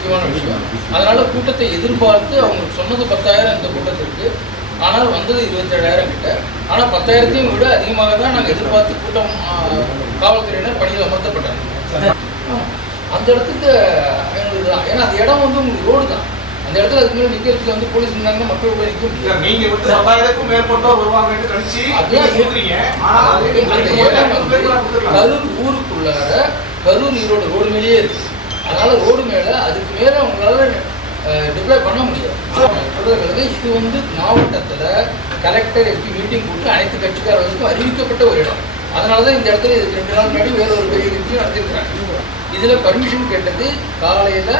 முக்கியமான விஷயம். அதனால கூட்டத்தை எதிர்பார்த்து அவங்க சொன்னது 10,000 இந்த கூட்டத்திற்கு, ஆனால் வந்தது 27,000 கிட்ட. ஆனால் 10,000ஐயும் விட அதிகமாக தான் நாங்கள் எதிர்பார்த்து கூட்டம் காவல்துறையினர் பணியில் அமர்த்தப்பட்டாங்க. அந்த இடத்துக்கு தான், ஏன்னா அந்த இடம் வந்து உங்களுக்கு ரோடு தான். அந்த இடத்துல அதுக்கு மேலே நிற்கிறதுக்கு வந்து போலீஸ் இருந்தாங்கன்னா மக்கள் கூட நிற்க முடியாது. நீங்க வந்து 10,000க்கும் மேற்பட்டோர் வருவாங்கன்னு கழிச்சு கரூர் ஊருக்குள்ளார கரூர் ஈரோடு ரோடு மேலேயே இருக்கு. அதனால ரோடு மேலே அதுக்கு மேலே அவங்களால டிப்ளாய் பண்ண முடியாது. சொல்றதுக்கு இது வந்து மாவட்டத்தில் கலெக்டர் எஸ்பி மீட்டிங் போட்டு அனைத்து கட்சிக்காரர்களுக்கும் அறிவிக்கப்பட்ட ஒரு இடம். அதனால தான் இந்த இடத்துல இதுக்கு 2 நாள் முன்னாடி வேற ஒரு பெரிய கட்சியும் நடத்திருக்கிறாங்க. இதில் பர்மிஷன் கேட்டது காலையில்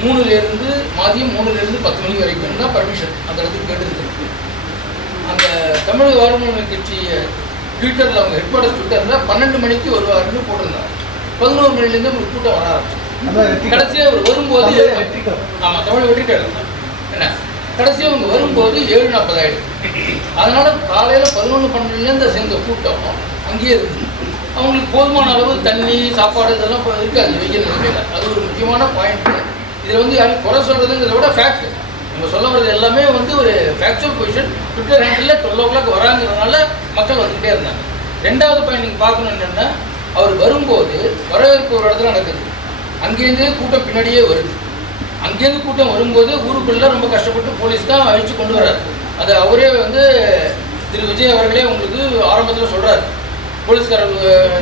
3லேருந்து மதியம் 3லேருந்து 10 மணி வரைக்கும் தான் பர்மிஷன் அந்த இடத்துக்கு கேட்டுருக்கு. அந்த தமிழக வாழ்வுரிமை கட்சி ட்விட்டரில் அவங்க ஹெட்குவார்டர்ஸ் ட்விட்டரில் 12 மணிக்கு வருவாருன்னு போட்டிருந்தாங்க. 11 மணிலேருந்து உங்களுக்கு கூட்டம் வர ஆரம்பிச்சு. கடைசியாக அவர் வரும்போது ஆமாம் தமிழ் வெற்றிக்காரர் என்ன கடைசியாக அவங்க வரும்போது 7:40 ஆகிடுது. அதனால் காலையில் 11-12லேருந்து சேர்ந்த கூட்டம் அங்கேயே இருக்குது. அவங்களுக்கு போதுமான அளவு தண்ணி சாப்பாடு இதெல்லாம் இருக்காது வெயில் நிலைமையில். அது ஒரு முக்கியமான பாயிண்ட்டு. இதில் வந்து யாரும் குறை சொல்கிறதுங்கிறத விட ஃபேக்ட் நம்ம சொல்ல வர்றது எல்லாமே வந்து ஒரு factual position. Twitter handle 12 o'clock வராங்கிறதுனால மக்கள் வந்துக்கிட்டே இருந்தாங்க. 2வது பாயிண்ட் நீங்கள் பார்க்கணும் என்னென்னா, அவர் வரும்போது வரவேற்பு ஒரு இடத்துல நடக்குது. அங்கேருந்து கூட்டம் பின்னாடியே வருது. அங்கேருந்து கூட்டம் வரும்போது ஊருக்குள்ளே ரொம்ப கஷ்டப்பட்டு போலீஸ் தான் அழிச்சு கொண்டு வர்றாரு. அது அவரே வந்து திரு விஜய் அவர்களே உங்களுக்கு ஆரம்பத்தில் சொல்கிறார், போலீஸ்காரர்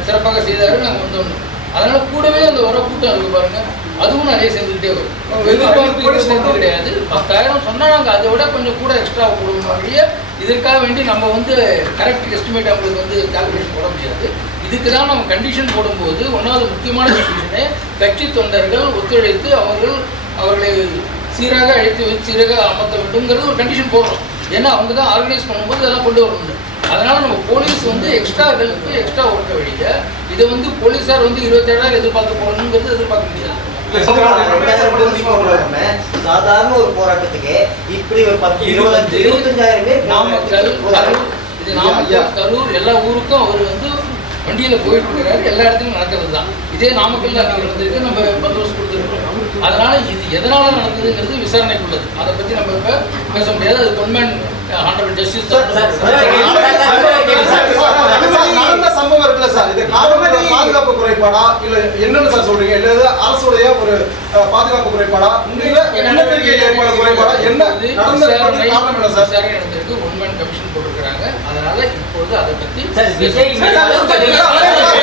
சிறப்பாக செய்தார், நாங்கள் வந்தோம். அதனால் கூடவே அந்த வர கூட்டம் இருக்குது பாருங்கள், அதுவும் நிறைய சேர்ந்துக்கிட்டே வரும். எதிர்பார்ப்பு சேர்ந்து கிடையாது. 10,000 சொன்னால் நாங்கள் அதை விட கொஞ்சம் கூட எக்ஸ்ட்ரா கொடுக்கணும் வழியே. இதற்காக வேண்டி நம்ம வந்து கரெக்ட் எஸ்டிமேட் அவங்களுக்கு வந்து கால்குலேஷன் போட முடியாது. இதுக்கு தான் நம்ம கண்டிஷன் போடும்போது 1வது முக்கியமான கண்டிஷனே கட்சி தொண்டர்கள் ஒத்துழைத்து அவர்களை சீராக அழைத்து வைத்து சீராக அமர்த்த வேண்டும்ங்கிறது ஒரு கண்டிஷன் போடுறோம். ஏன்னா அவங்க தான் ஆர்கனைஸ் பண்ணும்போது அதெல்லாம் கொண்டு வரணும். அதனால் நம்ம போலீஸ் வந்து எக்ஸ்ட்ரா ஹெல்ப்பு எக்ஸ்ட்ரா ஒர்க்க வழிய இதை வந்து போலீஸார் வந்து 27,000 எதிர்பார்த்து போகணுங்கிறது எதிர்பார்க்க முடியாது. சாதாரண ஒரு போராட்டத்துக்கு இப்படி ஒரு 10-25,000 பேர் நாமக்கல் கரூர் எல்லா ஊருக்கும் அவர் வந்து வண்டியில் போயிட்டு இருக்கிறாரு. எல்லா இடத்துலையும் நடக்கிறது தான். இதே நாமக்கல்ல அன்றைக்கி நடந்திருக்கு, நம்ம பந்தோபஸ்து கொடுத்துருக்கோம். அதனால் இது எதனால் நடந்ததுங்கிறது விசாரணைக்குள்ளது. அதை பற்றி நம்ம இப்போ பேச முடியாது. அது கவர்மெண்ட் ஆனரபிள் ஜஸ்டிஸ் நடந்த சம்பவம் இருக்குல்ல சார், இது பாதுகாப்பு குறைபாடா இல்லை என்னன்னு சார் சொல்றீங்க? இல்லை அரசுடைய ஒரு பாதுகாப்பு குறைபாடா, உண்மையில குறைபாடா என்ன நடந்தது? காரணம் என்ன சார்? விசாரணை நடந்திருக்கு, கவர்மெண்ட் கமிஷன் போட்டிருக்கிறாங்க. அதனால இப்பொழுது அதை பற்றி